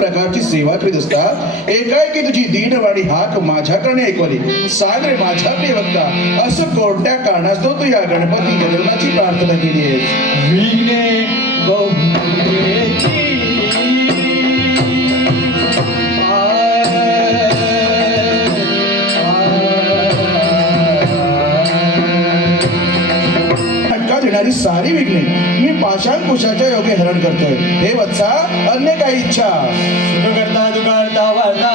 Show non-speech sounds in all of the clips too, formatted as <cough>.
प्रकारची सेवा करीत असता एकाएकी तुझी दीनवाणी हाक माझ्याकडे ऐकवली. सागरे माझ्या प्रिय वक्ता असं कोणत्या कारणास्तव तू या गणपती जन्माची प्रार्थना केली आहे आणि सारी विघ्ने मी पाशांकुशाच्या योगे हरण करतोय. हे वत्सा अन्य काही इच्छा. करता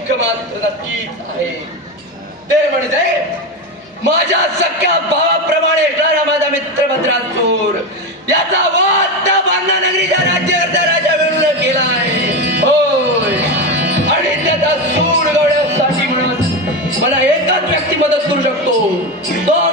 मुख्य मानकता तीच आहे. ते म्हणजे माझ्या सख्या भावाप्रमाणे असणारा माझा मित्र भद्रासूर याचा वाद त्या बांधा नगरीच्या राज्यकर्त्या राजा वेळूला केला आहे. होय. आणि त्याचा सूर गवण्यासाठी म्हणून मला एकच व्यक्ती मदत करू शकतो. तो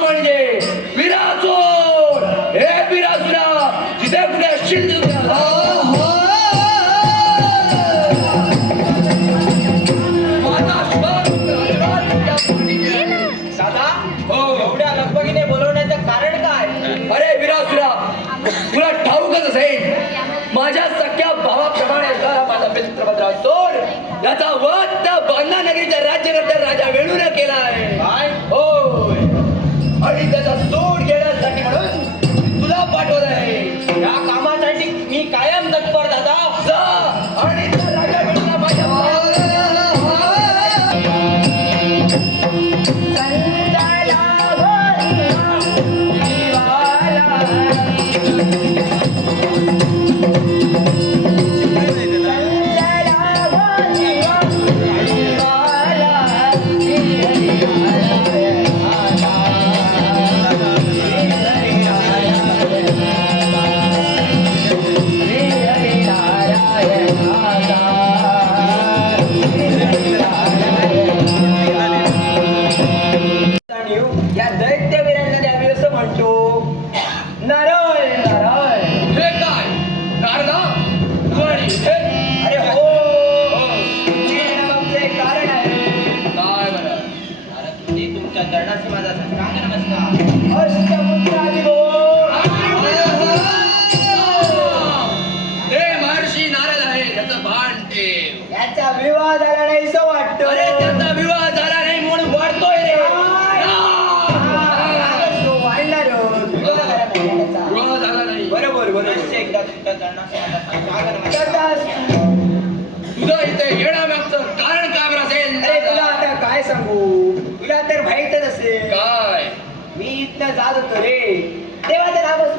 छत्रपतराव सोड याचा वध बंदा नगरीच्या राज्यकर्त्या राजा वेणूने केला आहे. हो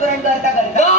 करंट करता करता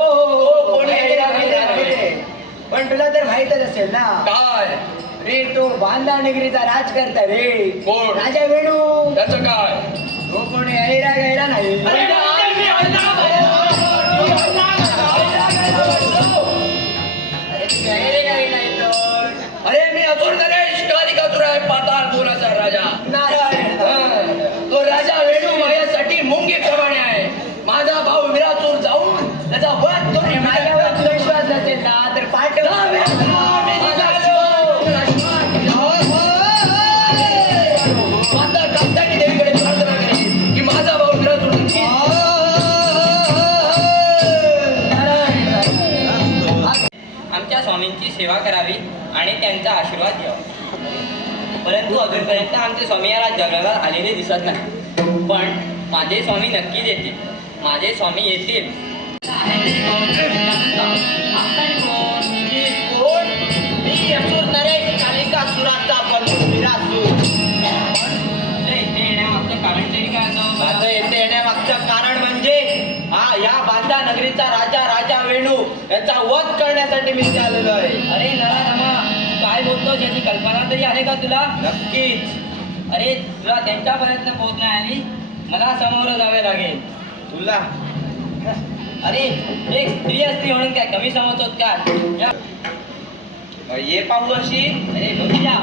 पण तुला तर माहितच असेल ना? काय? रे तो बांधा नगरीचा राज करता रे. कोण? राजा वेणू. त्याचं काय? तो कोणी ऐरा गैरा नाही. अरे, मी ऐरा सेवा करावी आणि त्यांचा आशीर्वाद घ्यावा. परंतु अजूनपर्यंत आमचे स्वामी या जगाला आलेले दिसत नाही. पण माझे स्वामी नक्कीच येतील. माझे स्वामी येतील. याचा वध करण्यासाठी मी आलेलो आहे. अरे काय बोलतो याची कल्पना तरी आहे का तुला? नक्कीच. अरे तुला त्यांच्यापर्यंत पोहोचण्या आली मला समोर जावे लागेल. तुला? अरे एक स्त्री असती म्हणून काय कमी समजतोत का? या. ये पाहू अशी. अरे बघूया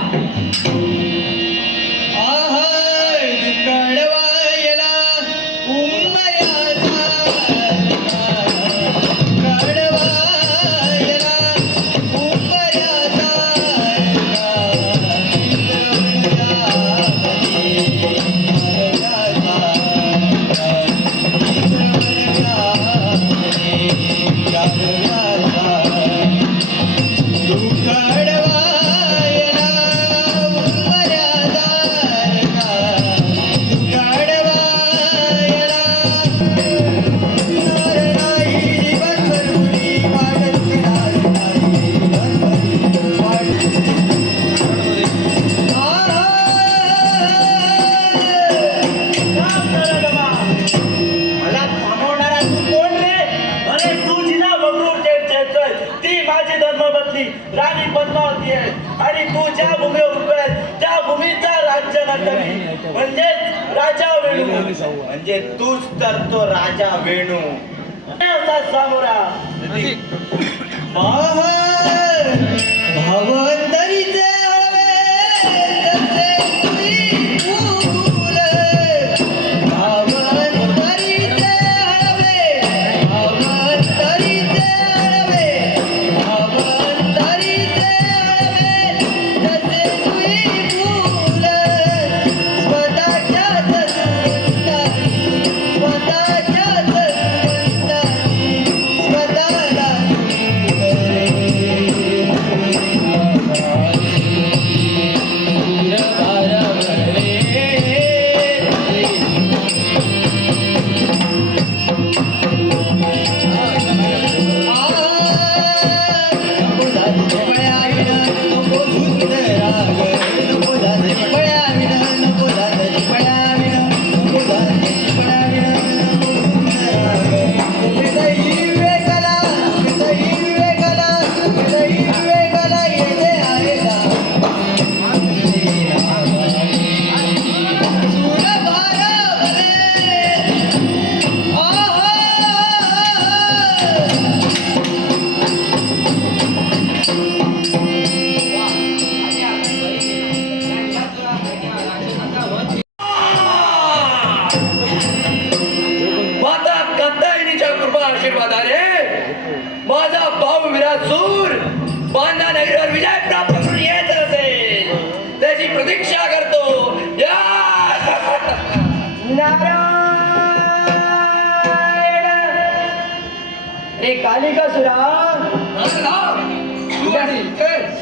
तर तो राजा वेणू. सामोरा. माता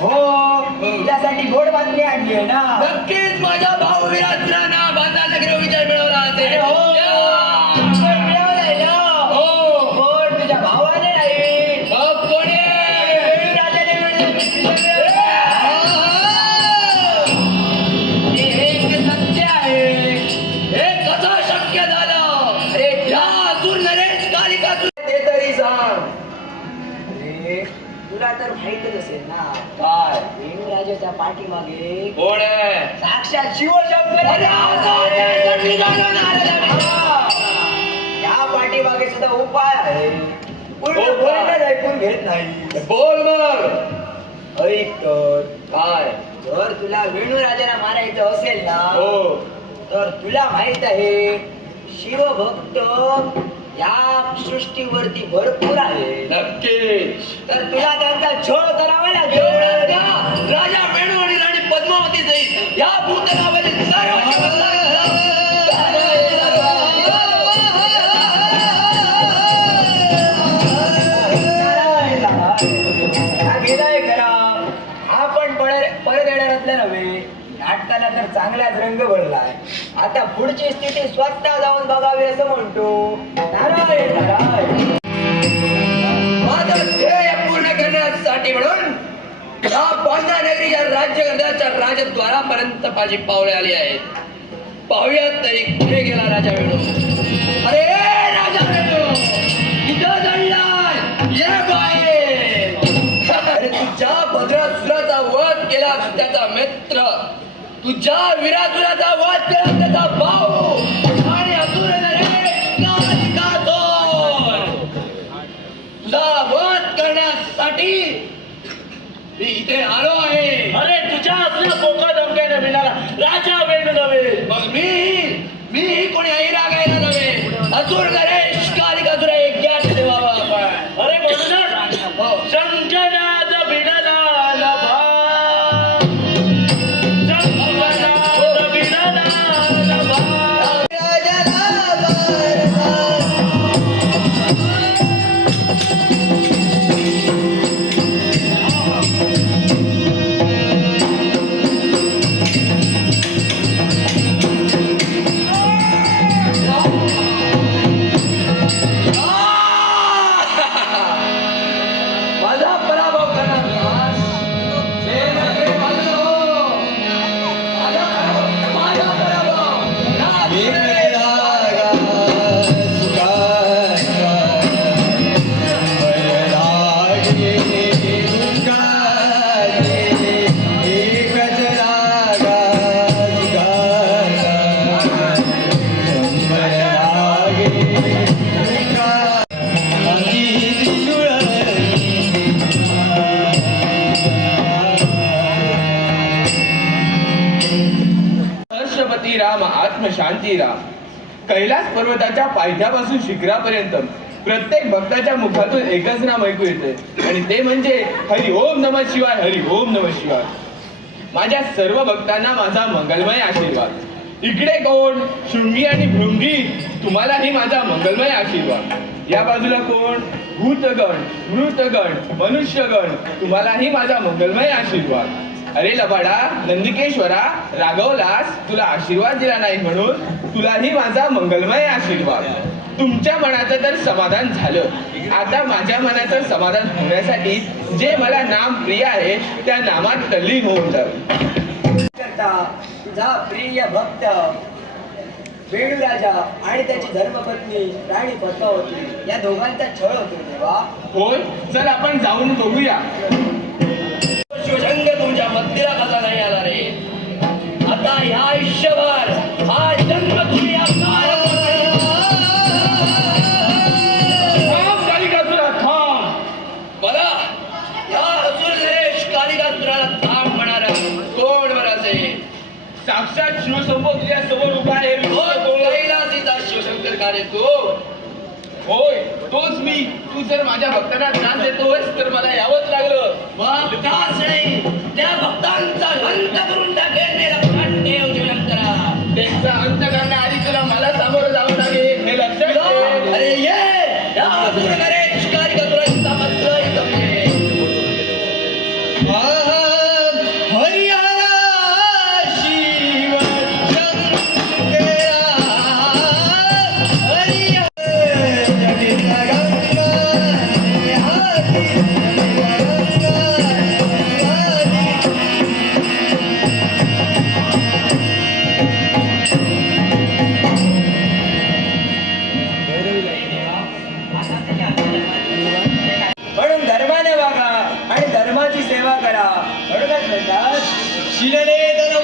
हो? तुझ्यासाठी गोड बातमी आणली आहे ना. नक्कीच माझा भाऊ विराजराना बांधा नगरीवर विजय मिळवला असेल. हो. ना? हो. काय? राजाच्या पाठीमागे कोण आहे? साक्षात शिवशंकर? त्या पाठीमागे सुद्धा उपाय आहे. पूर्ण उपाय? बोलणं ऐकून घेत नाही. बोल मग. ऐक तर काय? जर तुला वेणू राजाला मारायचं असेल ना हो. तर तुला माहीत आहे शिवभक्त या सृष्टीवरती भरपूर आहे. नक्कीच. तर तुला त्यांचा छळ करावा का? राजा वेणू आणि राणी पद्मावती सहित या खरा आपण परत येणारातल्या नव्हे. नाटकाला तर चांगलाच रंग भरलाय. आता पुढची स्थिती स्वतः जाऊन बघावी असं म्हणतो. माझं ध्येय पूर्ण करण्यासाठी म्हणून या बांधा राजद्वारापर्यंत माझी पावले आली आहेत. पाहूया तरी कुठे गेला राजा वेणू? अरे राजा वेणू! इथं ये बाहेर <laughs> तुझ्या भद्रासुराचा वध केला त्याचा मित्र. तुझ्या विरासुराचा वध केला त्याचा भाऊ. इथे आलो आहे. अरे तुझ्या असल्या पोका धमक्याने मिळाला. राजा वेणू नव्हे. मग मी मी कोणी ऐरा गायला नव्हे. असुर नरेश! God's आत्मशांती राम कैलास पर्वताच्या पायथ्यापासून शिखरापर्यंत प्रत्येक भक्ताच्या मुखातून एकच नाम ऐकू येते. आणि ते म्हणजे हरी ओम नम शिवाय हरी ओम नम शिवाय. माझ्या सर्व भक्तांना माझा मंगलमय आशीर्वाद. इकडे कोण? शृंगी आणि भृंगी तुम्हालाही माझा मंगलमय आशीर्वाद. या बाजूला कोण? भूतगण मृतगण मनुष्यगण तुम्हालाही माझा मंगलमय आशीर्वाद. अरे लबाडा नंदिकेश्वरा रागवलास तुला आशीर्वाद दिला नाही म्हणून तुलाही माझा मंगलमय आशीर्वाद. तुमच्या मनाचं तर समाधान झालं. आता माझ्या मनाचं समाधान होण्यासाठी जे मला नाम प्रिय आहे त्या नामात तल्लीन होऊन तुझा प्रिय भक्त. वेणू राजा आणि त्याची धर्मपत्नी राणी पद्मावती या दोघांचा छळ होतो तेव्हा होय? चल आपण जाऊन बघूया. तुमच्या मंदिरा कसा नाही आला रे आता ह्या आयुष्यभर हा जन्म तुम्ही या कालिकासुराला थांब कोण साक्षात तुझ्या समोर उभा आहे हो, शिवशंकर कार्य तू. होय तोच मी. तू जर माझ्या भक्तांना या असुर 二来是干，起来嘞！